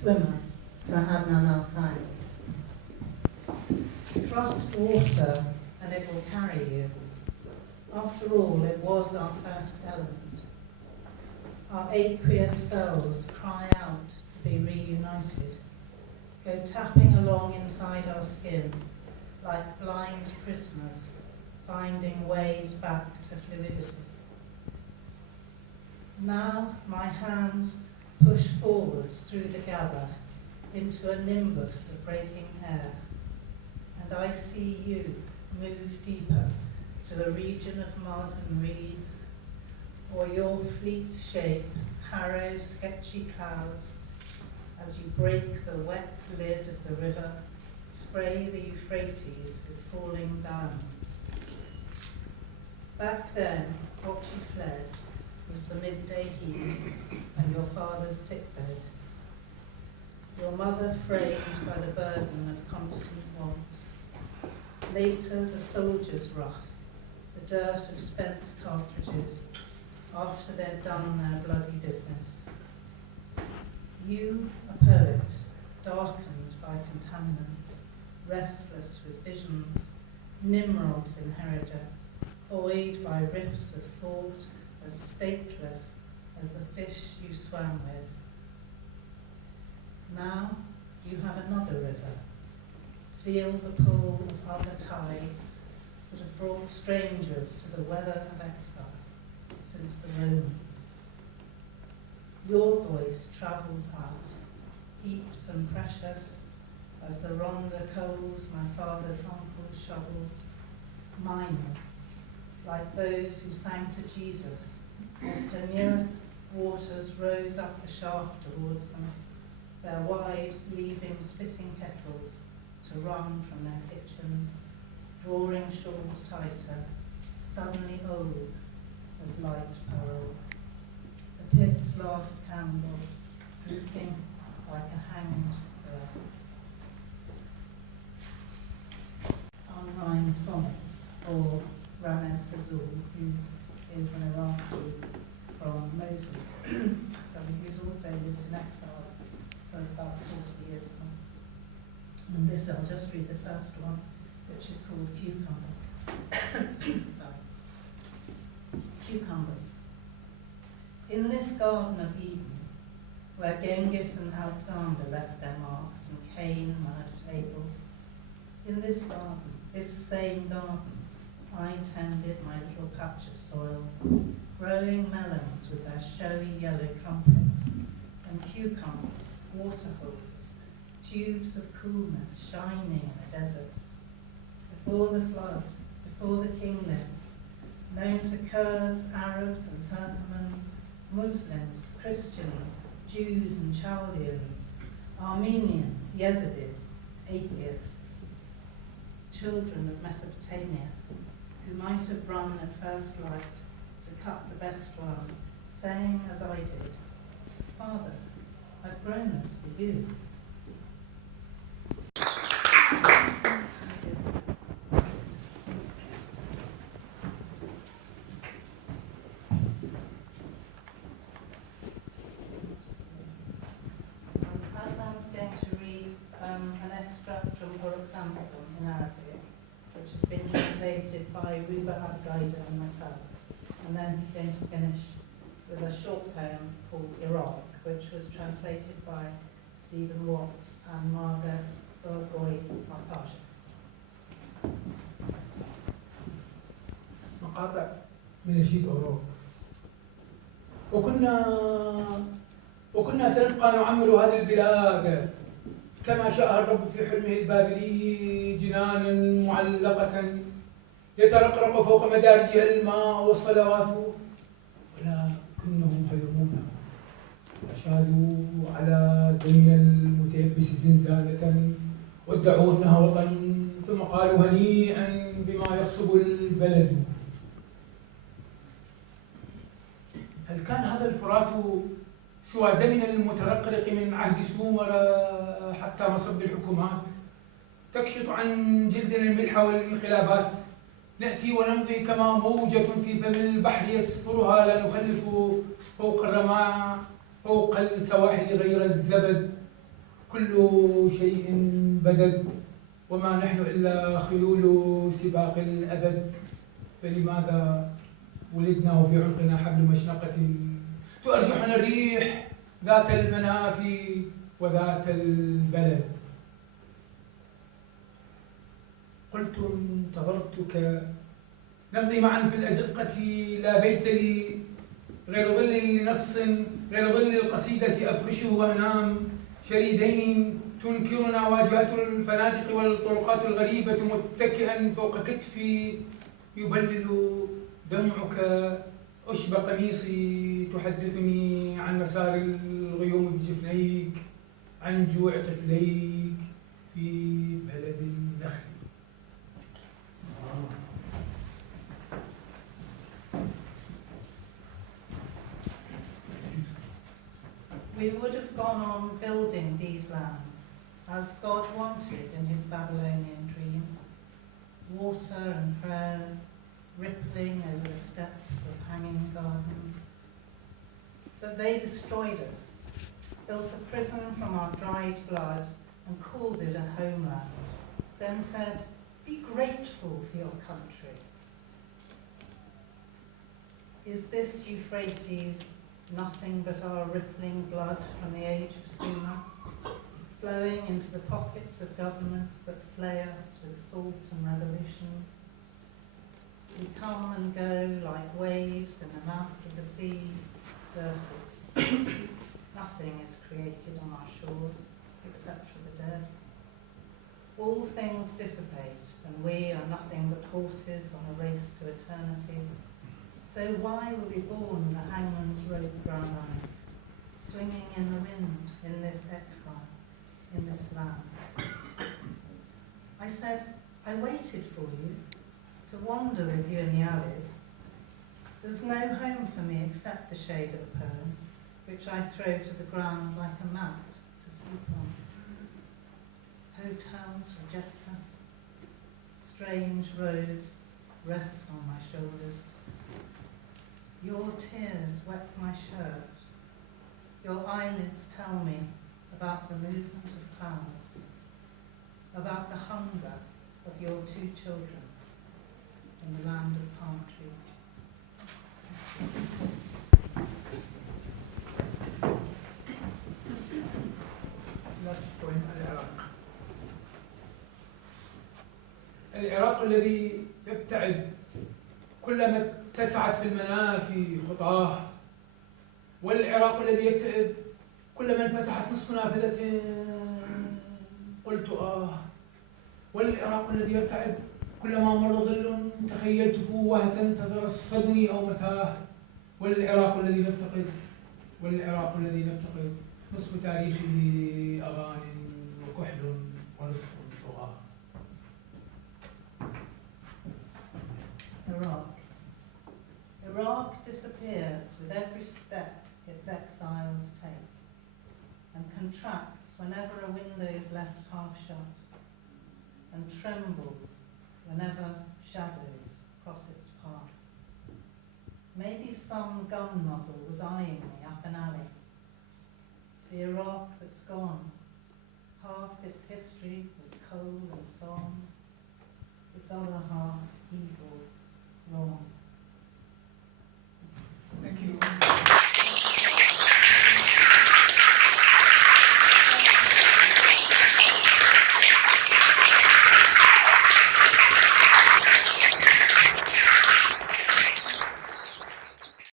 Swimmer for Adnan al-Sayegh. Trust water and it will carry you. After all, it was our first element. Our aqueous cells cry out to be reunited, go tapping along inside our skin like blind prisoners finding ways back to fluidity. Now my hands push forwards through the gather into a nimbus of breaking air, and I see you move deeper to a region of mud and reeds, or your fleet shape harrows sketchy clouds as you break the wet lid of the river, spray the Euphrates with falling diamonds. Back then, what you fled was the midday heat and your father's sickbed, your mother framed by the burden of constant want. Later, the soldier's rough, the dirt of spent cartridges, after they'd done their bloody business. You, a poet, darkened by contaminants, restless with visions, Nimrods in Heredia, buoyed by rifts of thought as stateless as the fish you swam with. Now you have another river. Feel the pull of other tides that have brought strangers to the weather of exile since the Romans. Your voice travels out, heaped and precious as the ronda coals my father's uncle shoveled, miners, like those who sang to Jesus as Tenia's waters rose up the shaft towards them, their wives leaving spitting kettles to run from their kitchens, drawing shawls tighter, suddenly old as light pearl. The pit's last candle, drooping like a hanged bird. Unrhymed sonnets for Ramez Fazul, who is an Iraqi from Mosul, who's also lived in exile for about 40 years now. And this, I'll just read the first one, which is called Cucumbers. Sorry. Cucumbers. In this Garden of Eden, where Genghis and Alexander left their marks and Cain murdered Abel, in this garden, this same garden, I tended my little patch of soil, growing melons with their showy yellow trumpets, and cucumbers, water holders, tubes of coolness shining in a desert. Before the flood, before the king list, known to Kurds, Arabs and Turkmens, Muslims, Christians, Jews and Chaldeans, Armenians, Yazidis, atheists, children of Mesopotamia, who might have run at first light to cut the best one, saying as I did, Father, I've grown this for you. Adnan's going to read an extract from Uruk's Anthem in Arabic, which has been translated by Ruba Abgaida and myself. And then he's going to finish with a short poem called Uruk, which was translated by Stephen Watts and Margaret Burgoy Martaja. مقاطع من نشيد أوروك. وكنا سنبقى نعمر هذه البلاد كما شاء الرب في حلمه البابلي، جنانا معلقة يترقرق فوق مدارجها الماء والصلوات، ولكنهم هيمونا أشادوا على دمنا المتيبس زنزانة وادعوا أنها وطن، ثم قالوا هنيئا بما يخصب البلد. هل كان هذا الفرات سوى دمنا المترقرق من عهد سومر حتى مصب الحكومات؟ تكشط عن جلدنا الملح والانقلابات، نأتي ونمضي كما موجة في فم البحر يسفرها، لا نخلف فوق الرماء فوق السواحل غير الزبد، كل شيء بدد وما نحن إلا خيول سباق الأبد، فلماذا ولدنا وفي عنقنا حبل مشنقة تؤرجحنا الريح ذات المنافي وذات البلد. قلت انتظرتك نمضي معا في الأزقة، لا بيت لي غير ظل لنص، غير ظل القصيدة أفرشه وأنام، شريدين تنكرنا واجهة الفنادق والطرقات الغريبة، متكئا فوق كتفي يبلل دمعك أشب قميصي، تحدثني عن مسار الغيوم بجفنيك، عن جوع طفليك في بلد النخل. We would have gone on building these lands as God wanted in his Babylonian dream, water and prayers rippling over the steps of hanging gardens. But they destroyed us, built a prison from our dried blood and called it a homeland, then said, "Be grateful for your country." Is this Euphrates nothing but our rippling blood from the age of Sumer, flowing into the pockets of governments that flay us with salt and revolutions? We come and go like waves in the mouth of the sea, dirted. Nothing is created on our shores except for the dead. All things dissipate, and we are nothing but horses on a race to eternity. So why were we born the hangman's rope round our necks, swinging in the wind in this exile, in this land? I said, I waited for you, to wander with you in the alleys. There's no home for me except the shade of the poem, which I throw to the ground like a mat to sleep on. Hotels reject us. Strange roads rest on my shoulders. Your tears wet my shirt. Your eyelids tell me about the movement of clouds, about the hunger of your 2 children in the land of palm trees. Last point, العراق الذي يبتعد كلما اتسعت في المنافي خطاه، والعراق الذي يبتعد كلما انفتحت نصف نافذة قلت والعراق الذي يبتعد كلما مر ظل تخيلت فوهة تترصدني أو متاه، والعراق الذي نفتقد نصف تاريخه أغان وكحل ونصف طغاة. Iraq disappears with every step its exiles take, and contracts whenever a window is left half shut, and trembles whenever shadows cross its path. Maybe some gun muzzle was eyeing me up an alley. The Iraq that's gone, half its history was coal and song, its other half evil, wrong. Thank you.